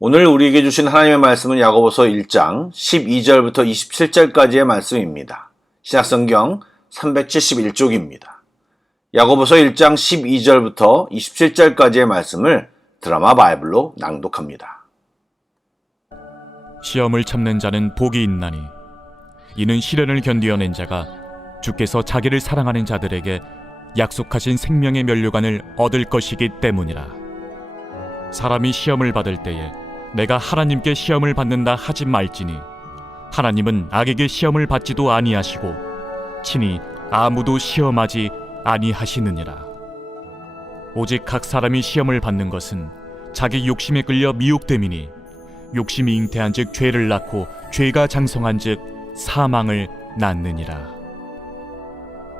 오늘 우리에게 주신 하나님의 말씀은 야고보서 1장 12절부터 27절까지의 말씀입니다. 신약성경 371쪽입니다. 야고보서 1장 12절부터 27절까지의 말씀을 드라마 바이블로 낭독합니다. 시험을 참는 자는 복이 있나니 이는 시련을 견디어낸 자가 주께서 자기를 사랑하는 자들에게 약속하신 생명의 면류관을 얻을 것이기 때문이라. 사람이 시험을 받을 때에 내가 하나님께 시험을 받는다 하지 말지니 하나님은 악에게 시험을 받지도 아니하시고 친히 아무도 시험하지 아니하시느니라. 오직 각 사람이 시험을 받는 것은 자기 욕심에 끌려 미혹됨이니 욕심이 잉태한 즉 죄를 낳고 죄가 장성한 즉 사망을 낳느니라.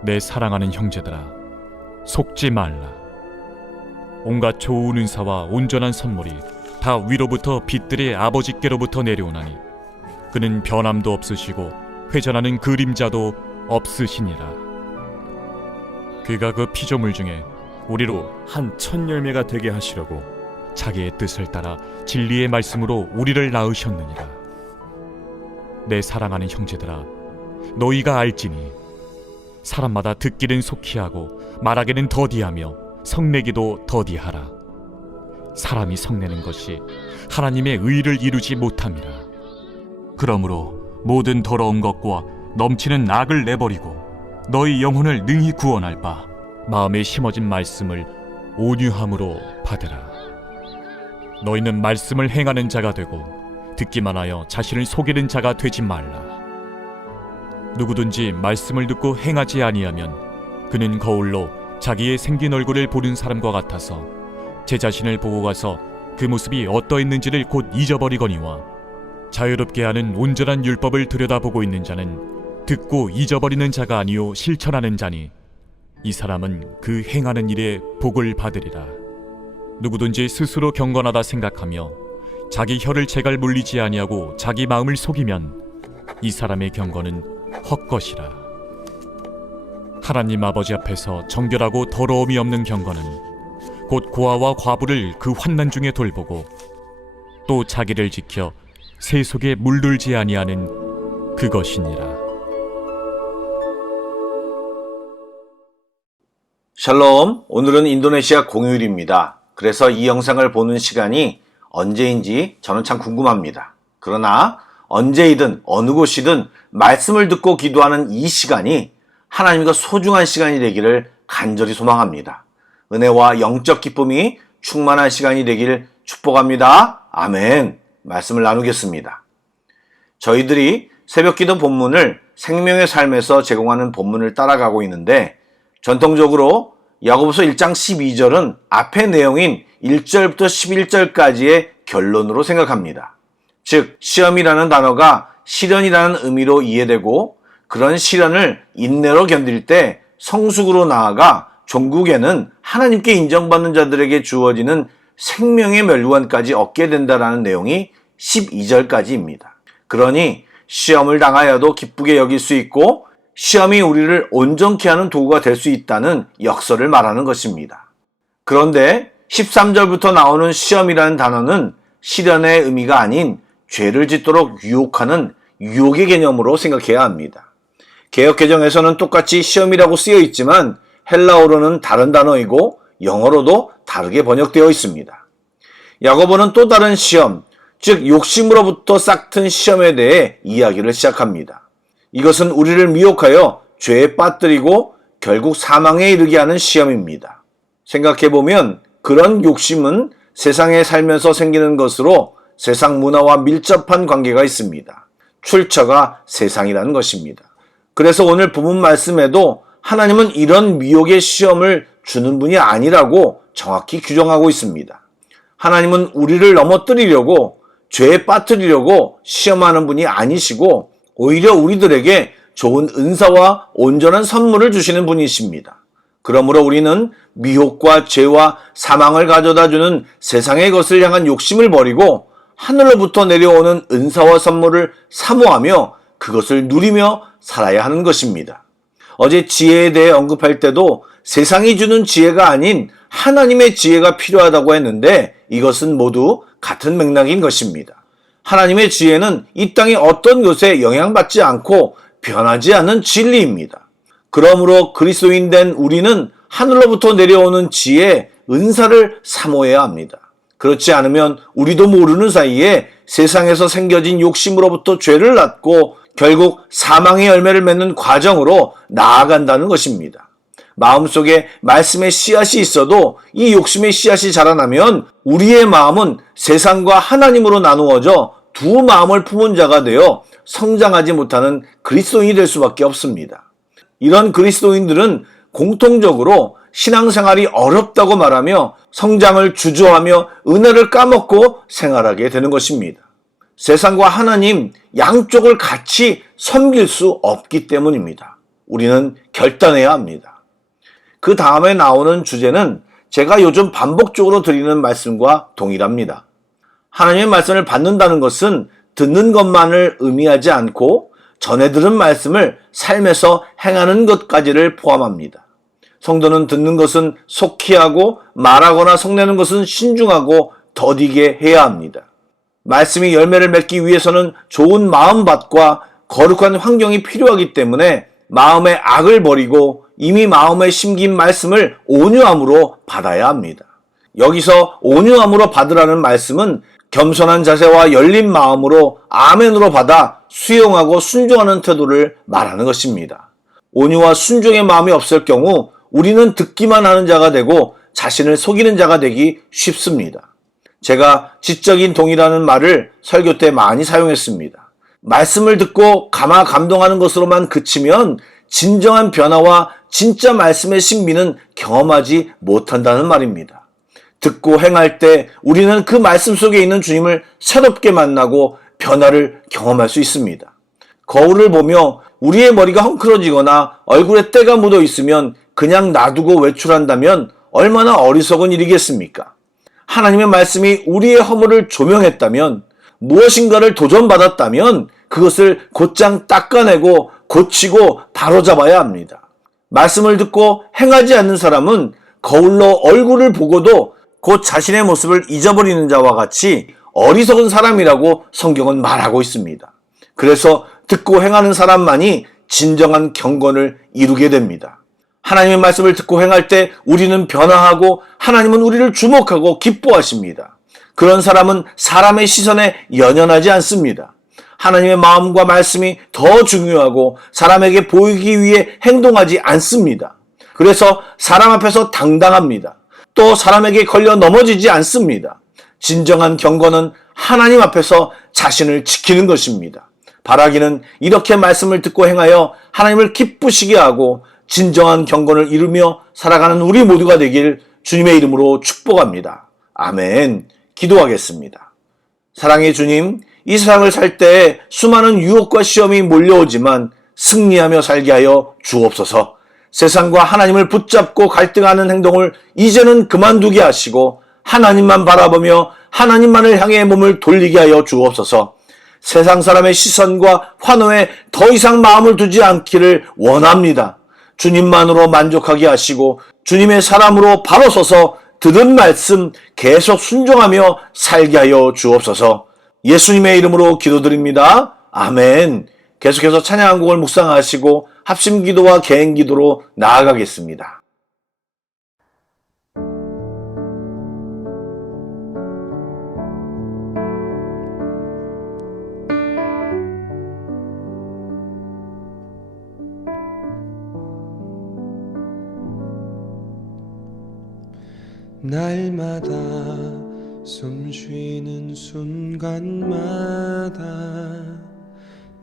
내 사랑하는 형제들아, 속지 말라. 온갖 좋은 은사와 온전한 선물이 다 위로부터 빛들의 아버지께로부터 내려오나니 그는 변함도 없으시고 회전하는 그림자도 없으시니라. 그가 그 피조물 중에 우리로 한 첫 열매가 되게 하시려고 자기의 뜻을 따라 진리의 말씀으로 우리를 낳으셨느니라. 내 사랑하는 형제들아, 너희가 알지니 사람마다 듣기는 속히 하고 말하기는 더디하며 성내기도 더디하라. 사람이 성내는 것이 하나님의 의를 이루지 못함이라. 그러므로 모든 더러운 것과 넘치는 악을 내버리고 너희 영혼을 능히 구원할 바 마음에 심어진 말씀을 온유함으로 받으라. 너희는 말씀을 행하는 자가 되고 듣기만 하여 자신을 속이는 자가 되지 말라. 누구든지 말씀을 듣고 행하지 아니하면 그는 거울로 자기의 생긴 얼굴을 보는 사람과 같아서 제 자신을 보고 가서 그 모습이 어떠했는지를 곧 잊어버리거니와 자유롭게 하는 온전한 율법을 들여다보고 있는 자는 듣고 잊어버리는 자가 아니요 실천하는 자니 이 사람은 그 행하는 일에 복을 받으리라. 누구든지 스스로 경건하다 생각하며 자기 혀를 제갈 물리지 아니하고 자기 마음을 속이면 이 사람의 경건은 헛것이라. 하나님 아버지 앞에서 정결하고 더러움이 없는 경건은 곧 고아와 과부를 그 환난 중에 돌보고 또 자기를 지켜 새 속에 물들지 아니하는 그것이니라. 샬롬, 오늘은 인도네시아 공휴일입니다. 그래서 이 영상을 보는 시간이 언제인지 저는 참 궁금합니다. 그러나 언제이든 어느 곳이든 말씀을 듣고 기도하는 이 시간이 하나님과 소중한 시간이 되기를 간절히 소망합니다. 은혜와 영적 기쁨이 충만한 시간이 되길 축복합니다. 아멘. 말씀을 나누겠습니다. 저희들이 새벽기도 본문을 생명의 삶에서 제공하는 본문을 따라가고 있는데 전통적으로 야고보서 1장 12절은 앞의 내용인 1절부터 11절까지의 결론으로 생각합니다. 즉 시험이라는 단어가 시련이라는 의미로 이해되고 그런 시련을 인내로 견딜 때 성숙으로 나아가 종국에는 하나님께 인정받는 자들에게 주어지는 생명의 멸류관까지 얻게 된다라는 내용이 12절까지입니다. 그러니 시험을 당하여도 기쁘게 여길 수 있고 시험이 우리를 온전케 하는 도구가 될 수 있다는 역설을 말하는 것입니다. 그런데 13절부터 나오는 시험이라는 단어는 시련의 의미가 아닌 죄를 짓도록 유혹하는 유혹의 개념으로 생각해야 합니다. 개역개정에서는 똑같이 시험이라고 쓰여 있지만 헬라어로는 다른 단어이고 영어로도 다르게 번역되어 있습니다. 야고보는 또 다른 시험, 즉 욕심으로부터 싹튼 시험에 대해 이야기를 시작합니다. 이것은 우리를 미혹하여 죄에 빠뜨리고 결국 사망에 이르게 하는 시험입니다. 생각해보면 그런 욕심은 세상에 살면서 생기는 것으로 세상 문화와 밀접한 관계가 있습니다. 출처가 세상이라는 것입니다. 그래서 오늘 본문 말씀에도 하나님은 이런 미혹의 시험을 주는 분이 아니라고 정확히 규정하고 있습니다. 하나님은 우리를 넘어뜨리려고 죄에 빠뜨리려고 시험하는 분이 아니시고 오히려 우리들에게 좋은 은사와 온전한 선물을 주시는 분이십니다. 그러므로 우리는 미혹과 죄와 사망을 가져다주는 세상의 것을 향한 욕심을 버리고 하늘로부터 내려오는 은사와 선물을 사모하며 그것을 누리며 살아야 하는 것입니다. 어제 지혜에 대해 언급할 때도 세상이 주는 지혜가 아닌 하나님의 지혜가 필요하다고 했는데 이것은 모두 같은 맥락인 것입니다. 하나님의 지혜는 이 땅의 어떤 것에 영향받지 않고 변하지 않는 진리입니다. 그러므로 그리스도인 된 우리는 하늘로부터 내려오는 지혜, 은사를 사모해야 합니다. 그렇지 않으면 우리도 모르는 사이에 세상에서 생겨진 욕심으로부터 죄를 낳고 결국 사망의 열매를 맺는 과정으로 나아간다는 것입니다. 마음속에 말씀의 씨앗이 있어도 이 욕심의 씨앗이 자라나면 우리의 마음은 세상과 하나님으로 나누어져 두 마음을 품은 자가 되어 성장하지 못하는 그리스도인이 될 수밖에 없습니다. 이런 그리스도인들은 공통적으로 신앙생활이 어렵다고 말하며 성장을 주저하며 은혜를 까먹고 생활하게 되는 것입니다. 세상과 하나님 양쪽을 같이 섬길 수 없기 때문입니다. 우리는 결단해야 합니다. 그 다음에 나오는 주제는 제가 요즘 반복적으로 드리는 말씀과 동일합니다. 하나님의 말씀을 받는다는 것은 듣는 것만을 의미하지 않고 전에 들은 말씀을 삶에서 행하는 것까지를 포함합니다. 성도는 듣는 것은 속히 하고 말하거나 성내는 것은 신중하고 더디게 해야 합니다. 말씀이 열매를 맺기 위해서는 좋은 마음밭과 거룩한 환경이 필요하기 때문에 마음의 악을 버리고 이미 마음에 심긴 말씀을 온유함으로 받아야 합니다. 여기서 온유함으로 받으라는 말씀은 겸손한 자세와 열린 마음으로 아멘으로 받아 수용하고 순종하는 태도를 말하는 것입니다. 온유와 순종의 마음이 없을 경우 우리는 듣기만 하는 자가 되고 자신을 속이는 자가 되기 쉽습니다. 제가 지적인 동의라는 말을 설교 때 많이 사용했습니다. 말씀을 듣고 감화 감동하는 것으로만 그치면 진정한 변화와 진짜 말씀의 신비는 경험하지 못한다는 말입니다. 듣고 행할 때 우리는 그 말씀 속에 있는 주님을 새롭게 만나고 변화를 경험할 수 있습니다. 거울을 보며 우리의 머리가 헝클어지거나 얼굴에 때가 묻어 있으면 그냥 놔두고 외출한다면 얼마나 어리석은 일이겠습니까? 하나님의 말씀이 우리의 허물을 조명했다면, 무엇인가를 도전받았다면 그것을 곧장 닦아내고 고치고 바로잡아야 합니다. 말씀을 듣고 행하지 않는 사람은 거울로 얼굴을 보고도 곧 자신의 모습을 잊어버리는 자와 같이 어리석은 사람이라고 성경은 말하고 있습니다. 그래서 듣고 행하는 사람만이 진정한 경건을 이루게 됩니다. 하나님의 말씀을 듣고 행할 때 우리는 변화하고 하나님은 우리를 주목하고 기뻐하십니다. 그런 사람은 사람의 시선에 연연하지 않습니다. 하나님의 마음과 말씀이 더 중요하고 사람에게 보이기 위해 행동하지 않습니다. 그래서 사람 앞에서 당당합니다. 또 사람에게 걸려 넘어지지 않습니다. 진정한 경건은 하나님 앞에서 자신을 지키는 것입니다. 바라기는 이렇게 말씀을 듣고 행하여 하나님을 기쁘시게 하고 진정한 경건을 이루며 살아가는 우리 모두가 되길 주님의 이름으로 축복합니다. 아멘. 기도하겠습니다. 사랑의 주님, 이 세상을 살 때 수많은 유혹과 시험이 몰려오지만 승리하며 살게 하여 주옵소서. 세상과 하나님을 붙잡고 갈등하는 행동을 이제는 그만두게 하시고 하나님만 바라보며 하나님만을 향해 몸을 돌리게 하여 주옵소서. 세상 사람의 시선과 환호에 더 이상 마음을 두지 않기를 원합니다. 주님만으로 만족하게 하시고 주님의 사람으로 바로 서서 들은 말씀 계속 순종하며 살게 하여 주옵소서. 예수님의 이름으로 기도드립니다. 아멘. 계속해서 찬양 한 곡을 묵상하시고 합심 기도와 개인 기도로 나아가겠습니다. 날마다 숨 쉬는 순간마다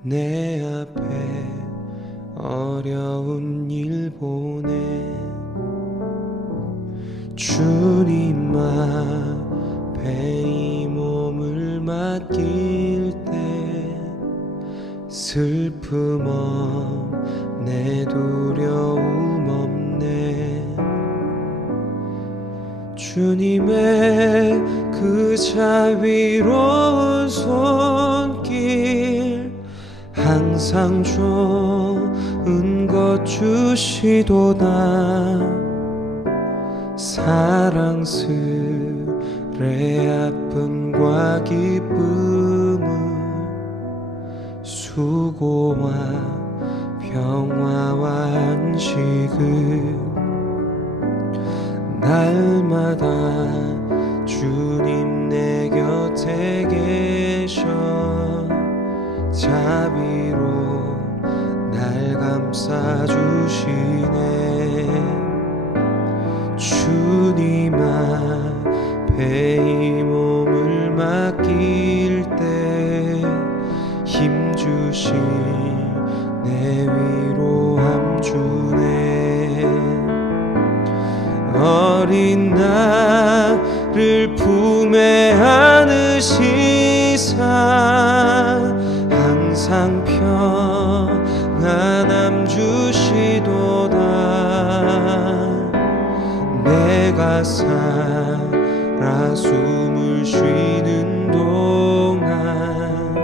내 앞에 어려운 일 보내 주님 앞에 이 몸을 맡길 때 슬픔 없네 두려움 없네 주님의 그 자비로운 손길 항상 좋은 것 주시도다 사랑스레 아픔과 기쁨을 수고와 평화와 안식을 날마다 주님 내 곁에 계셔 자비로 날 감싸주시네 주님 앞에 이 몸을 맡길 때 힘주신 내 위로함 주네 어린 나를 품에 안으시사 항상 평안함 주시도다 내가 살아 숨을 쉬는 동안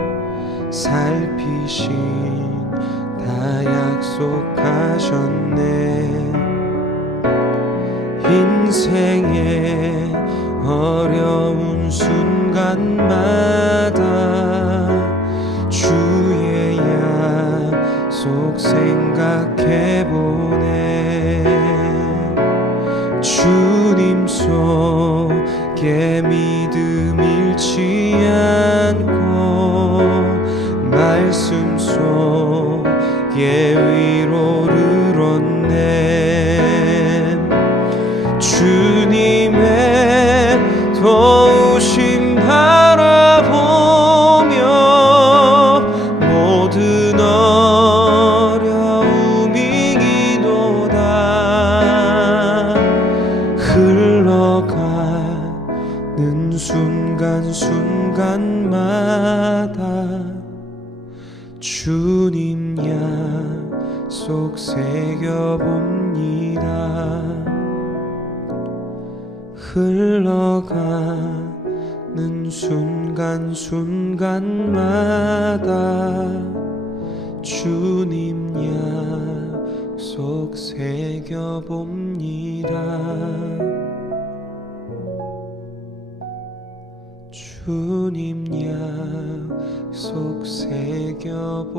살피신 다 약속하셨네 인생의 어려운 순간마다 주의 약속 생각해보네 주님 속에 믿음 잃지 않고 말씀 속에 위로를 얻네 주님의 도우심 바라보며 모든 어려움이 기도다 흘러가는 순간순간마다 주님 약속 새겨봅니다 흘러가는 순간순간마다 주님 약속 새겨봅니다 주님 약속 새겨봅니다